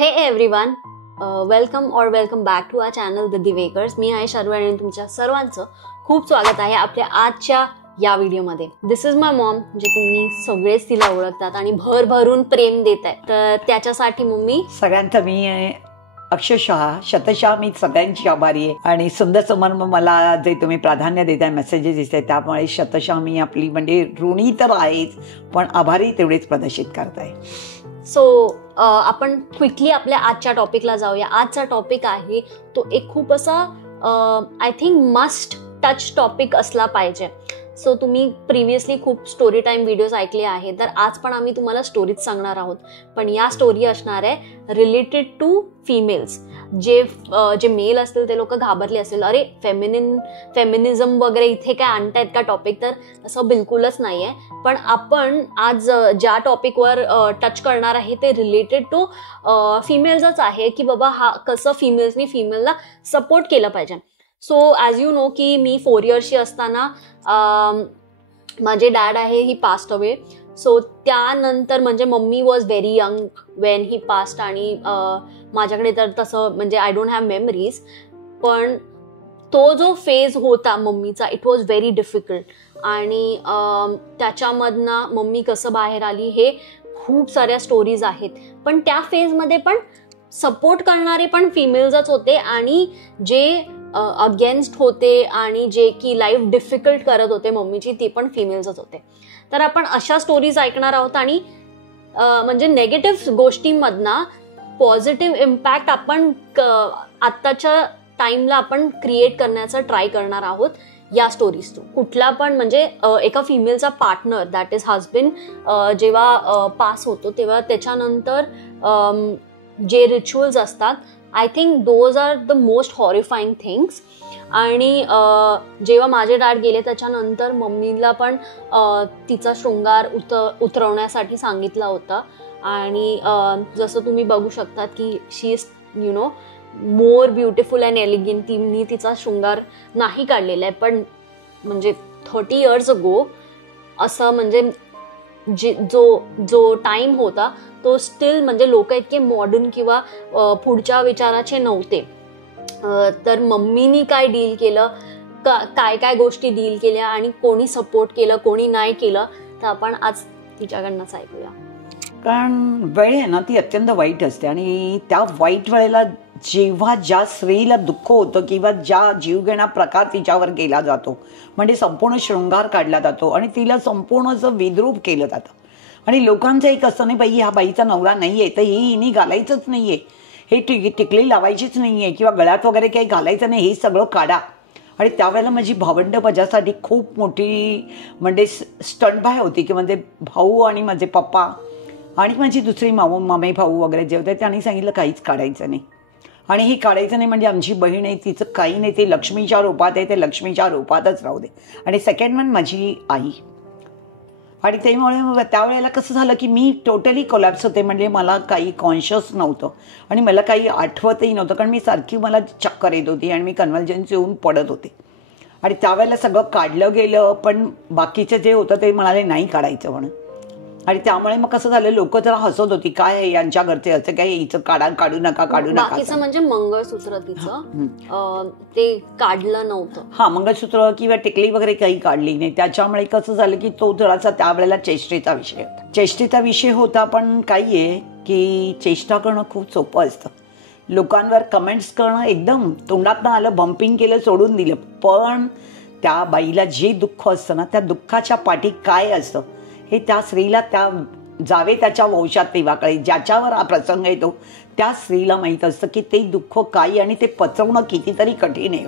Hey everyone, welcome back to our channel The Divekers. मी आहे शर्वरी आणि तुमच्या सर्वांचं खूप स्वागत आहे आपल्या आजच्या या व्हिडिओमध्ये. दिस इज माय मॉम, जे तुम्ही सगळेच तिला ओळखतात आणि भरभरून प्रेम देताय. तर त्याच्यासाठी मम्मी सगळ्यांचं मी अक्षरशः शतशः मी सगळ्यांची आभारी आहे. आणि सुंदर समारंभ मला जे तुम्ही प्राधान्य देताय, मेसेजेस देताय, त्यामुळे शतशः मी आपली म्हणजे ऋणी तर आहेच, पण आभारी तेवढेच प्रदर्शित करताय. सो आपण क्विकली आपल्या आजच्या टॉपिकला जाऊया. आजचा टॉपिक आहे तो एक खूप असा I think must touch topic असला पाहिजे. सो तुम्ही प्रिव्हियसली खूप स्टोरी टाइम व्हिडिओज ऐकले आहे, तर आज पण आम्ही तुम्हाला स्टोरीज सांगणार आहोत. पण या स्टोरी असणार आहे रिलेटेड टू फिमेल्स. जे मेल असतील ते लोक घाबरले असतील, अरे फेमिनिझम वगैरे इथे काय आणतायत का टॉपिक, तर असं बिलकुलच नाहीये. पण आपण आज ज्या टॉपिकवर टच करणार आहे ते रिलेटेड टू फिमेल्सच आहे, की बाबा हा कसं फिमेल्सनी फिमेलला सपोर्ट केलं पाहिजे. सो ॲज यू नो की मी 4 इयर्सची असताना माझे डॅड आहे ही पास्ट अवे. सो त्यानंतर म्हणजे mummy was very young when he past, आणि माझ्याकडे तर तसं म्हणजे आय डोंट हॅव मेमरीज. पण तो जो फेज होता मम्मीचा, इट वॉज व्हेरी डिफिकल्ट. आणि त्याच्यामधनं मम्मी कसं बाहेर आली हे खूप साऱ्या स्टोरीज आहेत. पण त्या फेजमध्ये पण सपोर्ट करणारे पण फिमेल्सच होते, आणि जे अगेन्स्ट होते आणि जे की लाईफ डिफिकल्ट करत होते मम्मीची, ते पण फिमेल्सच होते. तर आपण अशा स्टोरीज ऐकणार आहोत, आणि म्हणजे नेगेटिव्ह गोष्टींमधनं पॉझिटिव्ह इम्पॅक्ट आपण आत्ताच्या टाइमला आपण क्रिएट करण्याचा ट्राय करणार आहोत या स्टोरीज थ्रू. कुठला पण म्हणजे एका फिमेलचा पार्टनर, दॅट इज हजबंड, जेव्हा पास होतो तेव्हा त्याच्यानंतर जे रिच्युअल्स असतात, I think those are the most horrifying things. आणि जेव्हा माझे डॅड गेले त्याच्यानंतर मम्मीला पण तिचा शृंगार उतरवण्यासाठी सांगितला होता. आणि जसं तुम्ही बघू शकतात की she is you know more beautiful and elegant. तिने तिचा शृंगार नाही काढलेला आहे, पण म्हणजे 30 इयर्स अगो असं म्हणजे जो टाइम होता तो स्टील म्हणजे लोक इतके मॉडर्न किंवा पुढच्या विचाराचे नव्हते. तर मम्मीनी काय डील केलं, काय काय गोष्टी डील केल्या, आणि कोणी सपोर्ट केलं कोणी नाही केलं, तर आपण आज तिच्याकडनंच ऐकूया. कारण वेळ आहे ना ती अत्यंत वाईट असते, आणि त्या वाईट वेळेला जेव्हा ज्या स्त्रीला दुःख होतं किंवा ज्या जीवघेणा प्रकार तिच्यावर केला जातो, म्हणजे संपूर्ण शृंगार काढला जातो आणि तिला संपूर्ण असं विद्रूप केलं जातं. आणि लोकांचं एक असतं नाही, बाई ह्या बाईचा नवरा नाही आहे तर हिने घालायचंच नाही आहे, हे टिकली लावायचीच नाही आहे, किंवा गळ्यात वगैरे काही घालायचं नाही, हे सगळं काढा. आणि त्यावेळेला माझी भावंड माझ्यासाठी खूप मोठी म्हणजे स्टंट बाय होती, की म्हणजे भाऊ आणि माझे पप्पा आणि माझी दुसरी मामे भाऊ वगैरे जे होते त्यांनी सांगितलं काहीच काढायचं नाही. आणि हे काढायचं नाही म्हणजे आमची बहीण आहे, तिचं काही नाही, ते लक्ष्मीच्या रूपात आहे, ते लक्ष्मीच्या रूपातच राहू दे. आणि सेकंड वन माझी आई. आणि त्यामुळे त्यावेळेला कसं झालं की मी टोटली कोलॅप्स होते, म्हणजे मला काही कॉन्शियस नव्हतं आणि मला काही आठवतही नव्हतं, कारण मी सारखी मला चक्कर येत होती आणि मी कन्व्हल्जन्स येऊन पडत होते. आणि त्यावेळेला सगळं काढलं गेलं, पण बाकीचं जे होतं ते म्हणाले नाही काढायचं म्हणून. आणि त्यामुळे मग कसं झालं, लोक जरा हसत होती, काय यांच्या घरचे असं काय, हिचं काढू नका. म्हणजे मंगळसूत्र तिचं ते काढलं नव्हतं. हा, मंगळसूत्र किंवा टिकली वगैरे काही काढली नाही. त्याच्यामुळे कसं झालं की तो थोडासा त्यावेळेला चेष्टेचा विषय होता. पण काही आहे की चेष्टा करणं खूप सोपं असतं. लोकांवर कमेंट्स करणं एकदम तोंडातनं आलं, बम्पिंग केलं, सोडून दिलं. पण त्या बाईला जे दुःख असतं ना, त्या दुःखाच्या पाठी काय असतं हे त्या स्त्रीला, जावे त्याच्या वंशात तेव्हाकडे ज्याच्यावर हा प्रसंग येतो त्या स्त्रीला माहीत असतं की ते दुःख काय आणि ते पचवणं कितीतरी कठीण आहे.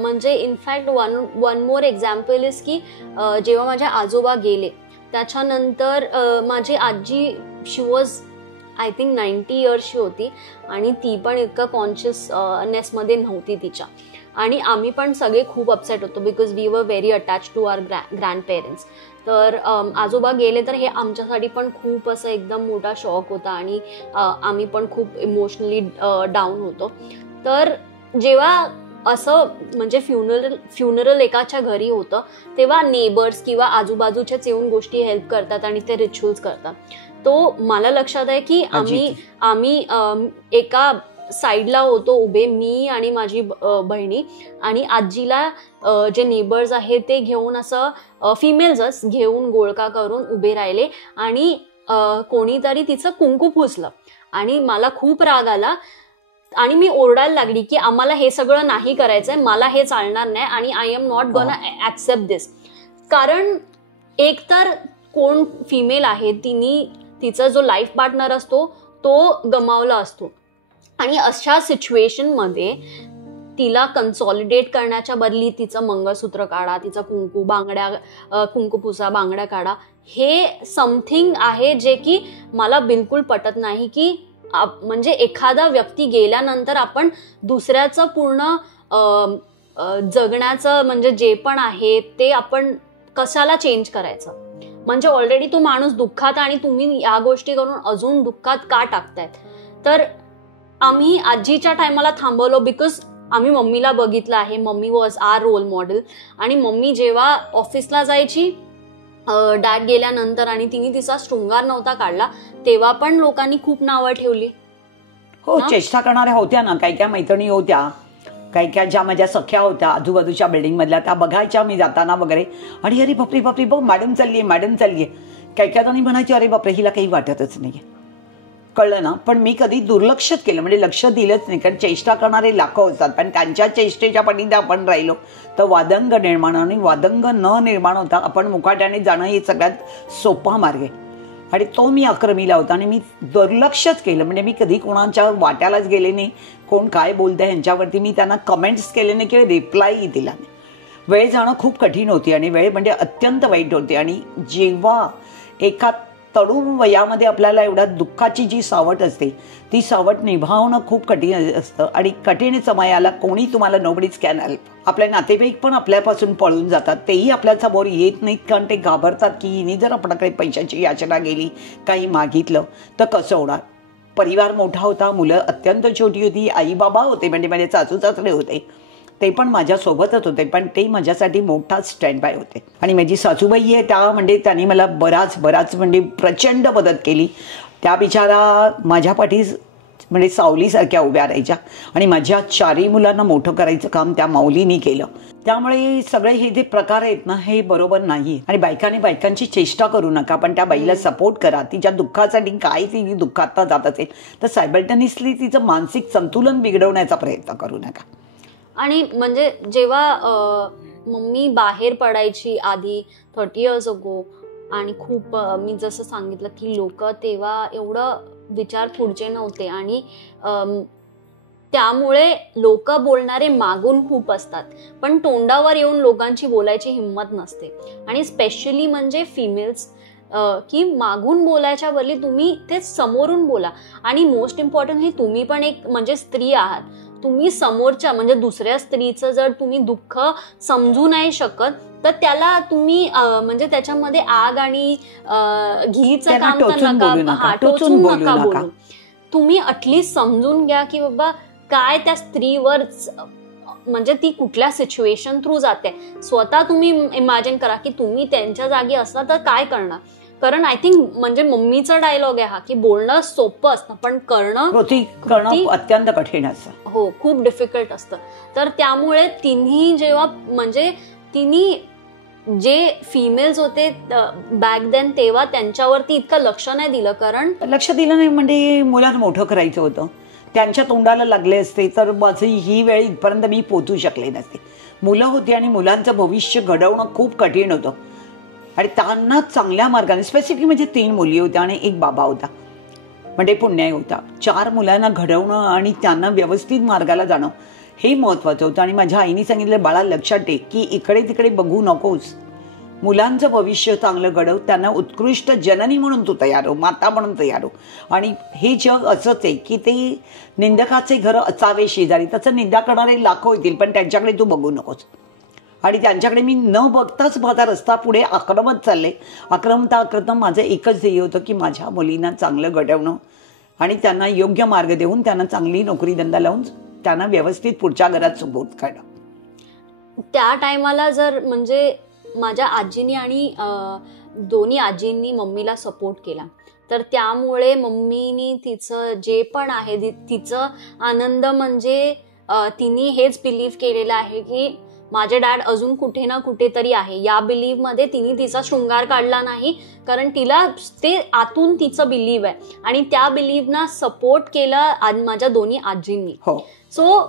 म्हणजे in fact one more example is की जेव्हा माझे आजोबा गेले त्याच्यानंतर माझी आजी, शी वॉज आय थिंक 90 इयर्सची होती, आणि ती पण इतकं कॉन्शियसनेसमध्ये नव्हती तिच्या. आणि आम्ही पण सगळे खूप अपसेट होतो, because we were very attach to our grandparents. तर आजोबा गेले तर हे आमच्यासाठी पण खूप असं एकदम मोठा शॉक होता, आणि आम्ही पण खूप इमोशनली डाऊन होतो. तर जेव्हा असं म्हणजे फ्युनरल एकाच्या घरी होतं तेव्हा नेबर्स किंवा आजूबाजूच्याच येऊन गोष्टी हेल्प करतात आणि ते रिच्युअल्स करतात. तो मला लक्षात आहे की आम्ही एका साईडला होतो उभे, मी आणि माझी बहिणी, आणि आजीला जे नेबर्स आहेत ते घेऊन असं फिमेल्सच घेऊन गोळका करून उभे राहिले आणि कोणीतरी तिचं कुंकू पुसलं आणि मला खूप राग आला आणि मी ओरडायला लागली की आम्हाला हे सगळं नाही करायचंय, मला हे चालणार नाही आणि I am not gonna accept this. कारण एकतर कोण फिमेल आहे तिचा जो लाईफ पार्टनर असतो तो गमावला असतो आणि अशा सिच्युएशन मध्ये तिला कन्सॉलिडेट करण्याच्या बदली तिचं मंगळसूत्र काढा, तिचा कुंकू पुसा, बांगड्या काढा, हे समथिंग आहे जे की मला बिलकुल पटत नाही. की म्हणजे एखादा व्यक्ती गेल्यानंतर आपण दुसऱ्याचं पूर्ण जगण्याचं म्हणजे जे पण आहे ते आपण कशाला चेंज करायचं. म्हणजे ऑलरेडी तो माणूस दुःखात आणि तुम्ही या गोष्टी करून अजून दुःखात का टाकतायत. तर आम्ही आजीच्या टायमाला थांबवलो बिकॉज आम्ही मम्मीला बघितलं आहे. Mummy was our role model आणि मम्मी जेव्हा ऑफिसला जायची डॅड गेल्यानंतर आणि तिने तिचा शृंगार नव्हता काढला तेव्हा पण लोकांनी खूप नावं ठेवली. हो, चेष्टा करणाऱ्या होत्या ना. काही मैत्रिणी होत्या, काही ज्या माझ्या सख्या होत्या आजूबाजूच्या बिल्डिंग मधल्या, त्या बघायच्या मी जाताना वगैरे आणि अरे बापरे बापरे बघ मॅडम चाललीये. काही जणी म्हणायची अरे बापरे हिला काही वाटतच नाहीये. कळलं ना. पण मी कधी दुर्लक्षच केलं, म्हणजे लक्ष दिलंच नाही. कारण चेष्टा करणारे लाखो असतात पण त्यांच्या चेष्टेच्या पाठीत आपण राहिलो तर वादंग निर्माण, आणि वादंग न निर्माण होता आपण मुकाट्याने जाणं हे सगळ्यात सोपा मार्ग आहे. आणि तो मी आक्रमीला होता आणि मी दुर्लक्षच केलं. म्हणजे मी कधी कोणाच्या वाट्यालाच गेले नाही. कोण काय बोलतंय ह्यांच्यावरती मी त्यांना कमेंट्स केले नाही किंवा रिप्लायही दिला नाही. वेळ जाणं खूप कठीण होती आणि वेळ म्हणजे अत्यंत वाईट होती. आणि जेव्हा एका तरुण वयामध्ये आपल्याला एवढ्या दुःखाची जी सावट असते ती सावट निभावणं खूप कठीण असतं. आणि कठीण समयाला कोणी तुम्हाला नोबडीज कॅन हेल्प. आपले नातेवाईक पण आपल्यापासून पळून जातात, तेही आपल्या समोर येत नाहीत कारण ते घाबरतात की हिने जर आपल्याकडे पैशाची याचना गेली, काही मागितलं तर कसं होणार. परिवार मोठा होता, मुलं अत्यंत छोटी होती, आई बाबा होते, म्हणजे माझे सासू सासरे होते, ते पण माझ्यासोबतच होते, पण ते माझ्यासाठी मोठा स्टँड बाय होते. आणि माझी सासूबाई आहे त्या म्हणजे त्यांनी मला बराच म्हणजे प्रचंड मदत केली. त्या बिचारा माझ्या पाठीस म्हणजे सावलीसारख्या उभ्या राहायच्या आणि माझ्या 4 मुलांना मोठं करायचं काम त्या माऊलीनी केलं. त्यामुळे सगळे हे जे प्रकार आहेत ना हे बरोबर नाही. आणि बायकांची चेष्टा करू नका, पण त्या बाईला सपोर्ट करा. तिच्या दुःखासाठी काय ती दुःखात जात असेल तर सायमल्टेनियसली तिचं मानसिक संतुलन बिघडवण्याचा प्रयत्न करू नका. आणि म्हणजे जेव्हा मम्मी बाहेर पडायची आधी 30 years ago आणि खूप मी जसं सांगितलं की लोक तेव्हा एवढं विचार पुढचे नव्हते आणि त्यामुळे लोक बोलणारे मागून खूप असतात पण तोंडावर येऊन लोकांची बोलायची हिंमत नसते. आणि स्पेशली म्हणजे फिमेल्स की मागून बोलायच्या बदली तुम्ही ते समोरून बोला. आणि मोस्ट इम्पॉर्टंटली तुम्ही पण एक म्हणजे स्त्री आहात, तुम्ही समोरच्या म्हणजे दुसऱ्या स्त्रीचं जर तुम्ही दुःख समजू नाही शकत तर त्याला तुम्ही म्हणजे त्याच्यामध्ये आग आणि घीचं काम टोचून नका बोलू. तुम्ही अटलिस्ट समजून घ्या की बाबा काय त्या स्त्रीवर म्हणजे ती कुठल्या सिच्युएशन थ्रू जाते. स्वतः तुम्ही इमॅजिन करा की तुम्ही त्यांच्या जागी असला तर काय करणार. कारण आय थिंक म्हणजे मम्मीचा डायलॉग आहे हा की बोलणं सोपं असतं पण करणं अत्यंत कठीण असतं. हो, खूप डिफिकल्ट असतं. तर त्यामुळे तिन्ही जेव्हा म्हणजे तिन्ही जे फिमेल्स होते बॅक देन तेव्हा त्यांच्यावरती इतकं लक्ष नाही दिलं. कारण लक्ष दिलं नाही म्हणजे मुलांना मोठं करायचं होतं. त्यांच्या तोंडाला लागले असते तर माझी ही वेळ इथपर्यंत मी पोहोचू शकले नसते. मुलं होती आणि मुलांचं भविष्य घडवणं खूप कठीण होतं. आणि त्यांना चांगल्या मार्गाने स्पेसिफिक म्हणजे 3 मुली होत्या आणि 1 बाबा होता म्हणजे पुण्याई होता. 4 मुलांना घडवणं आणि त्यांना व्यवस्थित मार्गाला जाणं हे महत्त्वाचं होतं. आणि माझ्या आईने सांगितलं बाळा लक्षात ठेव की इकडे तिकडे बघू नकोस, मुलांचं भविष्य चांगलं घडव, त्यांना उत्कृष्ट जननी म्हणून तू तयार हो, माता म्हणून तयार हो. आणि हे जग असंच आहे की ते निंदकाचे घर असावे शेजारी, तसं निंदा करणारे लाखो येतील पण त्यांच्याकडे तू बघू नकोस. आणि त्यांच्याकडे मी न बघताच माझा रस्ता पुढे आक्रमत चालले. आक्रमता माझं एकच ध्येय होतं की माझ्या मुलींना चांगलं घडवणं आणि त्यांना योग्य मार्ग देऊन त्यांना चांगली नोकरी धंदा लावून त्यांना व्यवस्थित पुढच्या घरात सपोर्ट करणं. त्या टायमाला जर म्हणजे माझ्या आजीनी आणि दोन्ही आजींनी मम्मीला सपोर्ट केला, तर त्यामुळे मम्मीनी तिचं जे पण आहे तिचं आनंद म्हणजे तिने हेच बिलीव्ह केलेलं आहे की माझे डॅड अजून कुठे ना कुठेतरी आहे. या बिलीव्ह मध्ये तिने तिचा शृंगार काढला नाही, कारण तिला ते आतून तिचं बिलीव्ह आहे आणि त्या बिलीव्हना सपोर्ट केला माझ्या दोन्ही आजींनी. सो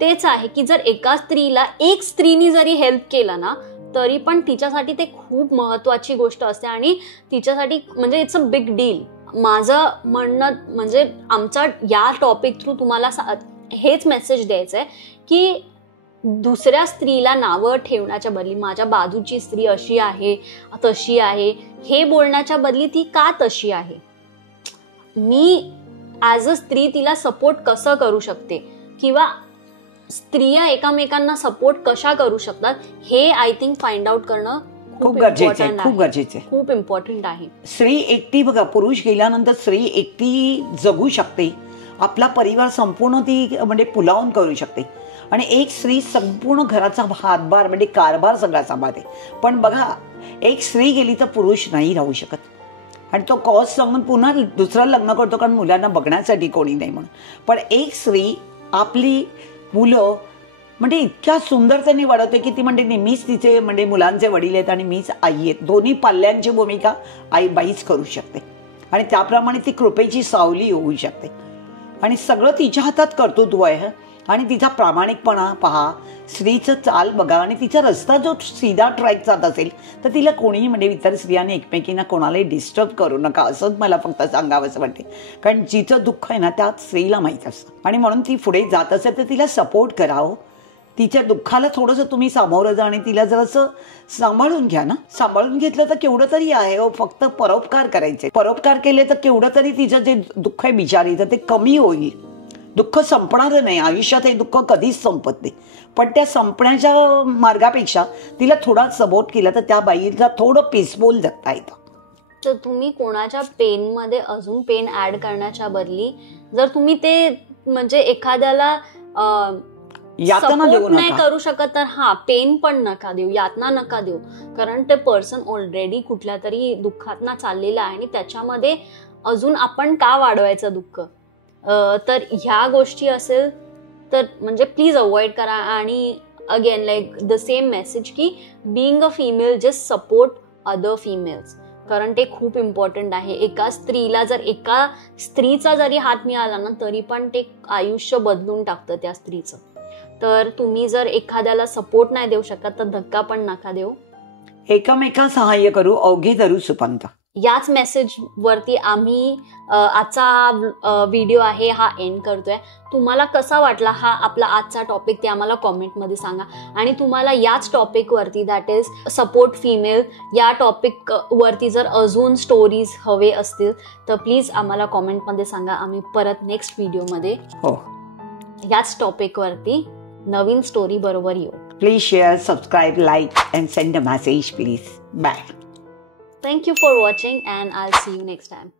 तेच आहे की जर एका स्त्रीला एक स्त्रीनी जरी हेल्प केला ना, तरी पण तिच्यासाठी ते खूप महत्वाची गोष्ट असते आणि तिच्यासाठी म्हणजे इट्स अ बिग डील. माझं म्हणणं म्हणजे आमचा या टॉपिक थ्रू तुम्हाला हेच मेसेज द्यायचंय की दुसऱ्या स्त्रीला नावं ठेवण्याच्या बदली माझ्या बाजूची स्त्री अशी आहे तशी आहे हे बोलण्याच्या बदली ती का तशी आहे, मी ऍज अ स्त्री तिला सपोर्ट कसं करू शकते किंवा स्त्रिया एकमेकांना सपोर्ट कशा करू शकतात हे आय थिंक फाइंड आउट करणं खूप गरजेचं आहे, खूप इम्पॉर्टंट आहे. स्त्री एकटी बघा, पुरुष गेल्यानंतर स्त्री एकटी जगू शकते, आपला परिवार संपूर्ण ती म्हणजे पुलावून करू शकते आणि एक स्त्री संपूर्ण घराचा हातभार म्हणजे कारभार सगळा सांभाळते. पण बघा, एक स्त्री गेली तर पुरुष नाही राहू शकत आणि तो कॉज सांगून पुन्हा दुसरं लग्न करतो कारण मुलांना बघण्यासाठी कोणी नाही म्हणून. पण एक स्त्री आपली मुलं म्हणजे इतक्या सुंदरतेने वाढवते की ती म्हणजे मीच तिचे म्हणजे मुलांचे वडील आहेत आणि मीच आई आहेत, दोन्ही पाल्यांची भूमिका आई बाईच करू शकते आणि त्याप्रमाणे ती कृपेची सावली होऊ शकते आणि सगळं तिच्या हातात कर्तृत्व आहे. आणि तिचा प्रामाणिकपणा पहा, स्त्रीचं चाल बघा आणि तिचा रस्ता जो सीधा ट्रॅक जात असेल तर तिला कोणीही म्हणजे इतर स्त्रियांनी एकमेकींना कोणालाही डिस्टर्ब करू नका असंच मला फक्त सांगावंसं वाटते. कारण जिचं दुःख आहे ना त्यात स्त्रीला माहीत असतं आणि म्हणून ती पुढे जात असेल तर तिला सपोर्ट करावं. तिच्या दुःखाला थोडंसं तुम्ही सामोरं जा आणि तिला जरासं सांभाळून घ्या ना. सांभाळून घेतलं तर केवढं तरी आहे हो. फक्त परोपकार करायचे, परोपकार केले तर केवढं तरी तिचं जे दुःख आहे बिचारीचं ते कमी होईल. दुःख संपणार नाही आयुष्यात, हे दुःख कधीच संपत नाही. पण त्या संपण्याच्या मार्गापेक्षा तिला थोडा सपोर्ट केला तर त्या बाईला थोडं पीसफुल जगता येतं. तर तुम्ही कोणाच्या पेनमध्ये अजून पेन ऍड करण्याच्या बदली जर तुम्ही ते म्हणजे एखाद्याला यातना देऊ नाही करू शकत तर पेन पण नका देऊ, यातना नका देऊ, कारण ते पर्सन ऑलरेडी कुठल्या तरी दुःखातना चाललेला आहे आणि त्याच्यामध्ये अजून आपण का वाढवायचं दुःख. तर ह्या गोष्टी असेल तर म्हणजे प्लीज अवॉइड करा. आणि again like the same message की being a female just support other females, कारण ते खूप इम्पॉर्टंट आहे. एका स्त्रीला जर एका स्त्रीचा जरी हात मिळाला ना तरी पण ते आयुष्य बदलून टाकतं त्या स्त्रीचं. तर तुम्ही जर एखाद्याला सपोर्ट नाही देऊ शकत तर धक्का पण नका देऊ. एकमेका सहाय्य करू, अवघे धरू सुपंथ. याच मेसेज वरती आम्ही आजचा हा व्हिडिओ आहे हा एंड करतोय. तुम्हाला कसा वाटला हा आपला आजचा टॉपिक ते आम्हाला कॉमेंटमध्ये सांगा. आणि तुम्हाला याच टॉपिक वरती दॅट इज सपोर्ट फिमेल या टॉपिक वरती जर अजून स्टोरीज हवे असतील तर प्लीज आम्हाला कॉमेंटमध्ये सांगा. आम्ही परत नेक्स्ट व्हिडिओमध्ये याच टॉपिक वरती नवीन स्टोरी बरोबर येऊ. Please share, subscribe, like and send a message please. Bye. Thank you for watching and I'll see you next time.